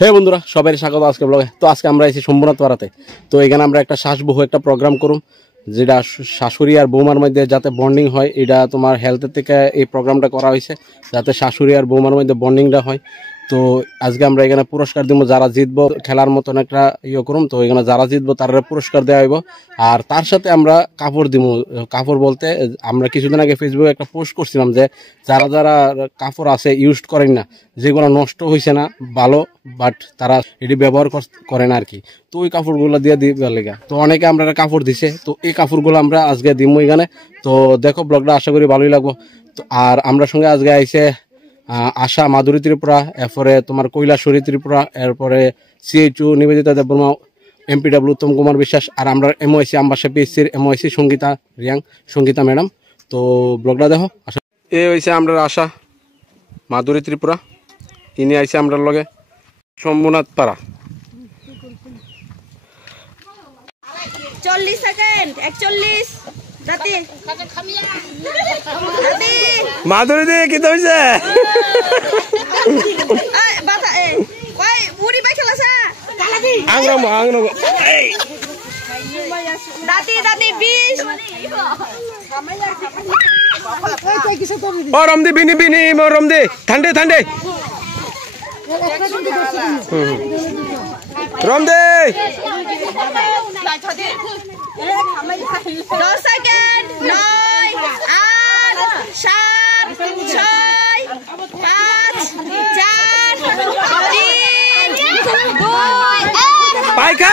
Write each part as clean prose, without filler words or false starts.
হে বন্ধুরা, সবাই স্বাগত আজকে ব্লগে। তো আজকে আমরা এসেছি শম্ভুনাথ পাড়াতে। তো এখানে আমরা একটা শ্বাসবহ একটা প্রোগ্রাম করুম, যেটা শাশুড়ি আর বৌমার মধ্যে যাতে বন্ডিং হয়। এটা তোমার হেলথের থেকে এই প্রোগ্রামটা করা হয়েছে, যাতে শাশুড়ি আর বৌমার মধ্যে বন্ডিংটা হয়। তো আজকে আমরা এখানে পুরস্কার দিব, যারা জিতবো খেলার মতন একটা করুম। তো এখানে যারা জিতবো তারা পুরস্কার দেওয়া হইব, আর তার সাথে আমরা কাপড় দিব। কাপড় বলতে আমরা কিছুদিন আগে ফেসবুকে একটা পোস্ট করছিলাম যে যারা যারা কাপড় আছে ইউজ করেন না, যেগুলো নষ্ট হয়েছে না ভালো, বাট তারা এটি ব্যবহার করে না আর কি। তো ওই কাপড়গুলো দিয়ে দিবার লেগা তো অনেকে আমরা কাপড় দিছে। তো এই কাপড়গুলো আমরা আজকে দিব এখানে। তো দেখো ব্লগটা, আশা করি ভালোই লাগবো। তো আর আমরা সঙ্গে আজকে আইছে আশা মাধুরী ত্রিপুরা, এরপরে তোমার কৈলাসরী ত্রিপুরা, এরপরে CH2 নিবেদিতা দেববর্মা, MPW উত্তম কুমার বিশ্বাস, আর আমরা MOIC আমবাসা PSCর MOIC সঙ্গীতা ম্যাডাম। তো ব্লগটা দেখো। আশা এ হয়েছে আমরা আশা মাধুরী ত্রিপুরা, ইনি আইছে আমরা লগে শম্ভুনাথ পাড়া। 40 সেকেন্ড 41 দাতি মাধুরী দি কি হইছে? এই বাতা এই কই বুড়ি বাই খেলাছা আংরম এই দাতি 20 ও রমদি বিনি মো রমদি ঠান্ডে রমদি 10 সেকেন্ড 9 8 7 6 5 4 3 2 পাইকা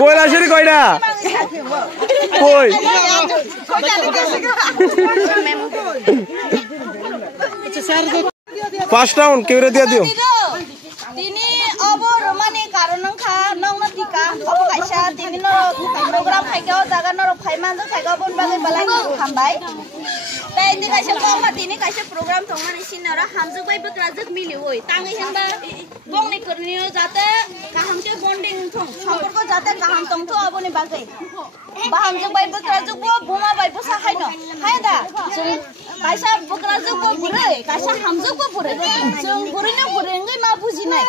কৈলাসরী কয়টা কই পাঁচ রাউন্ড কেউরে দিয়া দিও। তিনি অবর মানে কারণ খা নংনা টিকা অবকাইসা তিনি ন প্রোগ্রাম ফাইগাও জায়গা নর ফাইমান ফাইগাও বন বাগে বালাই খামবাই তাই দি কাইসা কমা তিনি কাইসা প্রোগ্রাম থংমানি সিনারা হামজুক বাই বকরাজক মিলি হই তাঙ্গি হামবা বংনি করনিও যাতে কাহামতে বন্ডিং থং সম্পর্ক যাতে কাহাম তংথ অবনি বাগে বাহামজুক বাই বকরাজক বো বুমা বাই বসা খাইনো হায়দা কাইসা বকরাজক বো বুরে কাইসা হামজুক বো বুরে जों बुरैनो बुरैङै मा बुजिनाय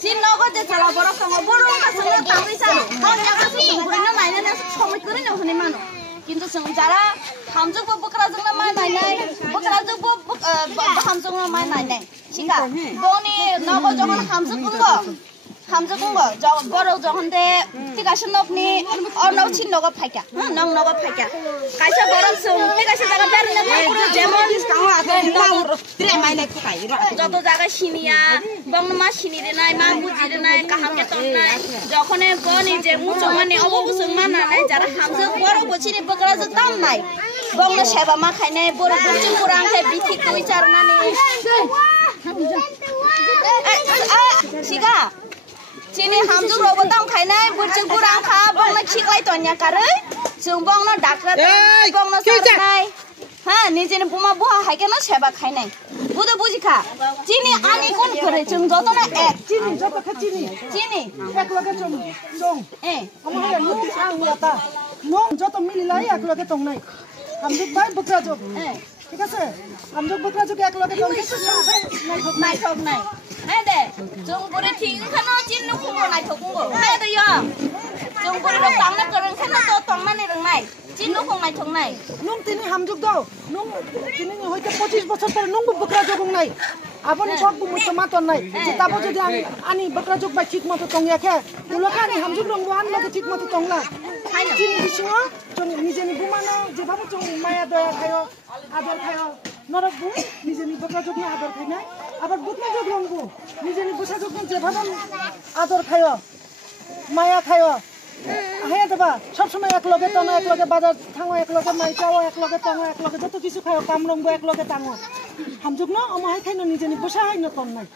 जि नगदे जाला बरा सङो बरो गासैनो थाबैसा गावनि गासै बुरैनो नायनानै समय करिनो होने मानो किन्तु जों जारा हामजोंबो बकराजोंनो मा नायनाय बकराजोंबो हामजोंनो मा नायनाय सिगा बनि नगद जहन हामजोंबो बरो जहन दे तिगासन नगनि अर्नव छिन नगद फाइका नग नगद फाइका काइसा बरो जों तिगासन जागा बेरनो फाइपुरो जेमन যত জায়গায় সিনিয়া বংমা সিনিরেনাই মা বুজিরেনাই কাহামকে তংনাই যখন বনি যে মুচং মানে অববুসং মানানাই যারা হামজো বড় বছিনি বকরা যে দাম নাই বংনা সেবা মা খাইনাই বড় বুচিং পুরাং খাই বিথি তুই চারনানি সিগা চিনি হামজো রব দাম খাইনাই বুচিং পুরাং খা বংনা খিকলাই তnya কাरै जों बंना डाक्टर बंना सारनाय হ্যাঁ নিজে বুমা বুহা হাইকে না সেবা খাই নাই বুঝো বুঝিখা চিনি আনি কোন করে जों যত না এক চিনি যত খা চিনি এক লগে চং এ আমার মুতি আং লাতা নং যত মিলিলাই এক লগে টং নাই আমজুক বাই বকরা জব ঠিক আছে আমজুক বকরা জব এক লগে টং নাই ঠক নাই হ্যাঁ দে जों বরে ঠিক খানো চিনি খুব নাই ঠকুঙ্গো হ্যাঁ দে ইয়া जों বরে টাংনা করন খানো তো টংমানি রংনাই চিনো খংনাই ঠংনাই নুং তিনি হামজুক দাও নুং তিনি হইতে 25 বছর পরে নুং বকরা জগং নাই আপনি সব মুতো মাতন নাই যে তাবো যদি আনি বকরা জগ বাই ঠিক মতো টংয়া খে দুলকা আনি হামজুক রংবো আন লগে ঠিক মতো টংলা চিনি বিসিং जों নিজেনি বুমানো যেভাবে जों মায়া দয়া খায়ো আদর খায়ো নরক বু নিজেনি বকরা জগনি আদর খাইনাই আবার বুতনা জগ রংবো নিজেনি বসা জগ যেভাবে আদর খায়ো মায়া খায়ো হ্যাঁ দেবা সবসময় এক লগে টানো এক লগে বাজার থাঙো এক লগে মাইটাও এক লগে টাঙো এক লগে যত কিছু খাও কাম রংবো এক লগে টাঙো হামজুক না আমায় খাইনো নিজেনি বসা হয় না তন নাই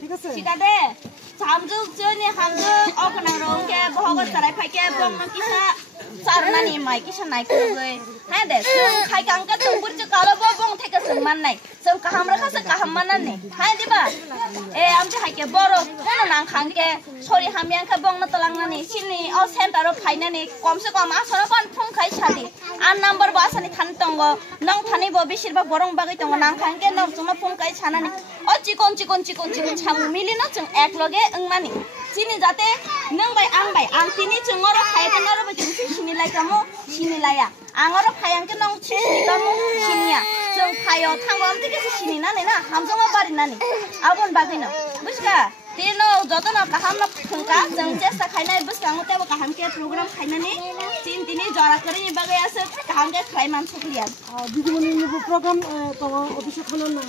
ঠিক আছে ঠিক আছে হামজুক জনি হামজুক অকনা রংকে বহগত তারাই ফাইকে বংনা কিসা sarnani mai kisa nai koi ha de sung khai kang ka tung bur cha kala bo bong theka sung man nai sung kaham rakha sa kaham manan ne ha di ba e am cha haike boro kono nang khang ke sori hamyang kha bong na talang nani sini o center ro phaina ni kom se kom asara kon phung khai chali an number ba asani than tongo nang thani bo bisir ba borong bagai tongo nang khang ke nang suma phung khai chanani o chikon cham mili na chung ek loge engmani sini jate nang bai ang tini chungoro khai ke naro ba chung sini lai kamu sini lai ya angoro phayang ke nang sini kamu sini ya chung phayo thangom tike sini na ne na hamjoma bari na ni abon bagai na buska tino jotono kaham na phungka chung chesta khainai buska ngote ba kaham ke program khainani tin tini jora kori ni bagai ase kaham ke khai man sukliya দিদিমণি নিবু programme তো অফিসে খানা না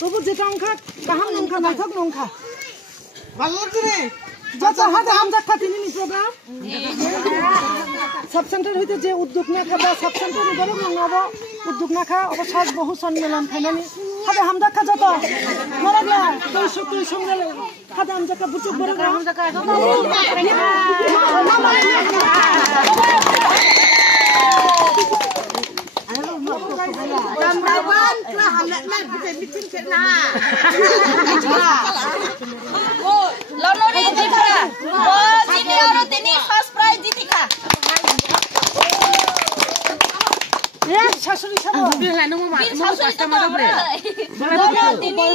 দবু যেটা অংখা কাহাম নংখা নাইথক নংখা ভালো লাগছে রে যত হাতে হাম জাত খাতি নি প্রোগ্রাম সাব সেন্টার হইতে যে উদ্যোগ না খাবা সাব সেন্টারে বড় নংবা উদ্যোগ না খা অবশ্য বহু সম্মেলন ফাইনালি হাতে হাম জাত খা যত মরাগলা তুই তুই সঙ্গে হাতে হাম জাত খা বুঝু বড় হাম জাত খা Ramrawan kelah hamlet lah bisa bikin cina. Lonori Tripura. Oh, sini orang tini first prize jitika. Ya, শাশুড়ি সব Bin sasuri to amra. Lonori tini.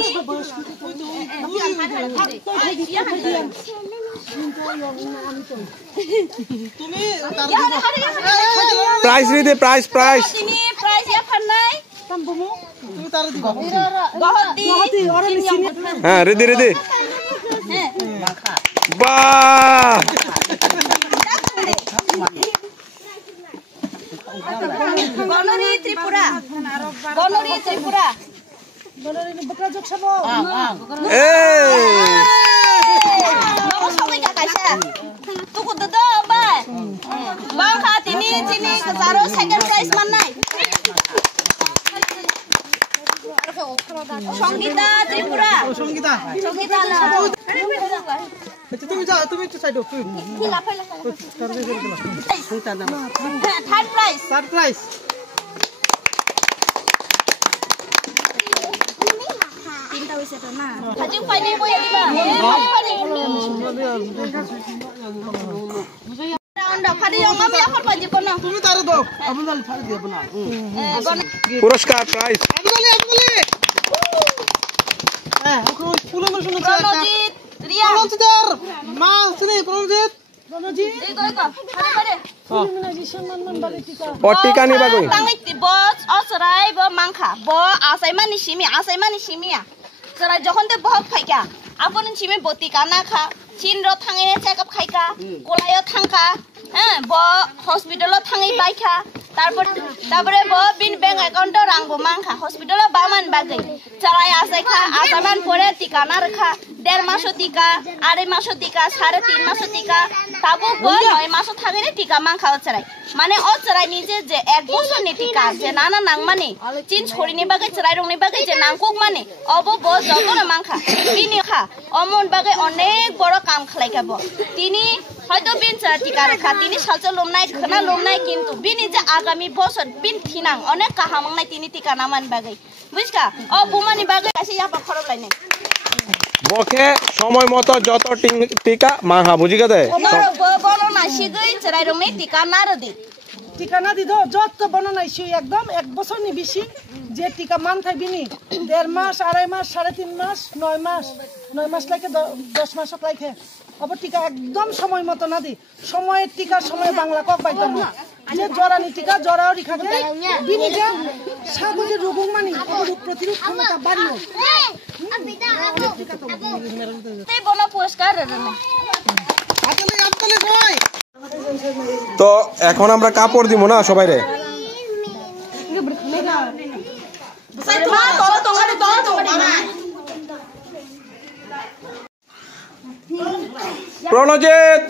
Prize রে দে prize Tini prize ya phanai. তাম্বুমু তুমি তার দিবা Gohoti. নহতি ওরে মিছিনি হ্যাঁ রে দে বাহ Gonori Tripura. Gonori Tripura. বলরে বকরা যোগ সব এই Nong sampai ka kaisa. Tuku dodo ba. Bang kha tini kezaro second prize manai. Songita Tripura. Songita na. তুমি একটু সাইড তুমি Pila. Third prize. Surprise Hajung pai ni boy di ba. Anda khadi yang kami apa paji kono. তুমি তার দাও আপনার ফাড়ি দিব না পুরস্কার প্রাইজ হ্যাঁ ওখানে ফুলের সঙ্গে Pranojit Ria. প্রণজিতার মা শুনে প্রণজিত প্রণজিত Iko. Hadi. ফুলমিনাজি সম্মান মান বাড়ি টিকা পটিকা নি বাগৈ Tangik ti bos osrai bo mangkha. Bo asai mani simi ya. Serai যখন তে বহক খাইকা আপন চিমে বতি কানা খা চিন র থাঙে চেকআপ খাইকা কোলায় থাংকা হ্যাঁ ব হসপিটাল থাঙে বাইখা তারপরে ব বিন ব্যাংক অ্যাকাউন্ট রাংবো মাংখা হসপিটাল বামান বাগৈ চালাই আসাইখা আসামান পরে টিকা না রাখা 1.5 মাস টিকা 2.5 মাস টিকা 3.5 মাস টিকা তাবো ব 9 মাস থাগেরে টিকা মাংখা চালাই মানে ও চালাই নিজে যে 1 বছর নি টিকা যে নানা নাং মানে চিন ছড়িনি বাগৈ চালাই রংনি বাগৈ যে নাংকুক মানে অব ব যত না মাংখা বিনি খা অমন বাগৈ অনেক বড় কাম খালাইকাব তিনি হয়তো বিন চারা টিকা রাখা তিনি সালচা লোমনাই খনা লোমনাই কিন্তু বিনি যে আগামী বছর বিন থিনাং অনেক কাহামাংনাই তিনি টিকা নামান বাগৈ বুঝকা ও বুমানি বাগৈ আসি ইয়াপা খরব লাইনে বকে সময় মতো যত টিকা মাহা বুঝি গেছে নরক বড় না শিগই চারাই রংনি টিকা না রদি ঠিকানা দিদ যত বর্ণনাই সে একদম 1 বছর নি বেশি যে টিকা মান থাকবিনি 1.5 মাস 2.5 মাস 3.5 মাস 9 মাস লাগে 10 মাস লাগে আবার টিকা একদম সময় মতো না দি সময়ের টিকার সময় বাংলা কক পাইতাম না যে জরানি টিকা জরাও রিখাকে বিনি যে সাগজে রোগ মানি রোগ প্রতিরোধ ক্ষমতা বাড়িও তে বড় পুরস্কার রনে আপনি কই তো এখন আমরা কাপড় দিব না সবাই রে প্রণজিত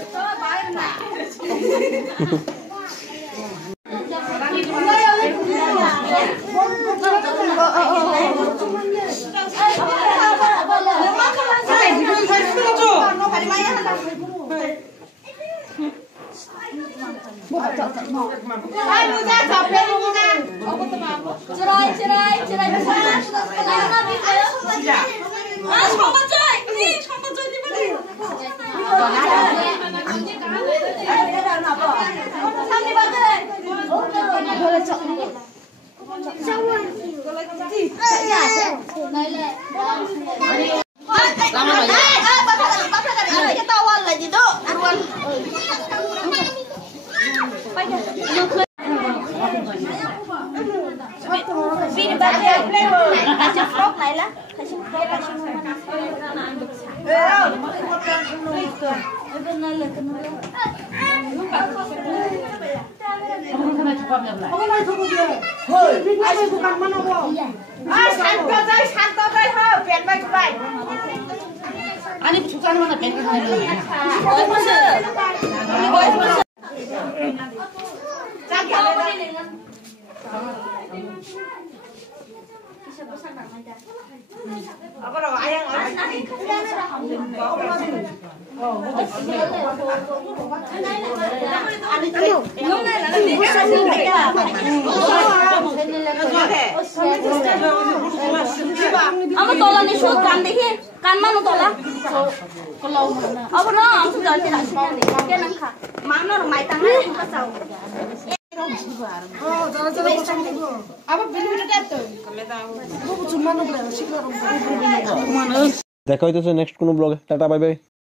Amo tola ni shoot kan dekhi kan manu tola abo na am su jalti na sikani ke nang kha manor mai tang na ka sau দেখা হইতেছে নেক্সট কোনো ব্লগে টাটা বাই বাই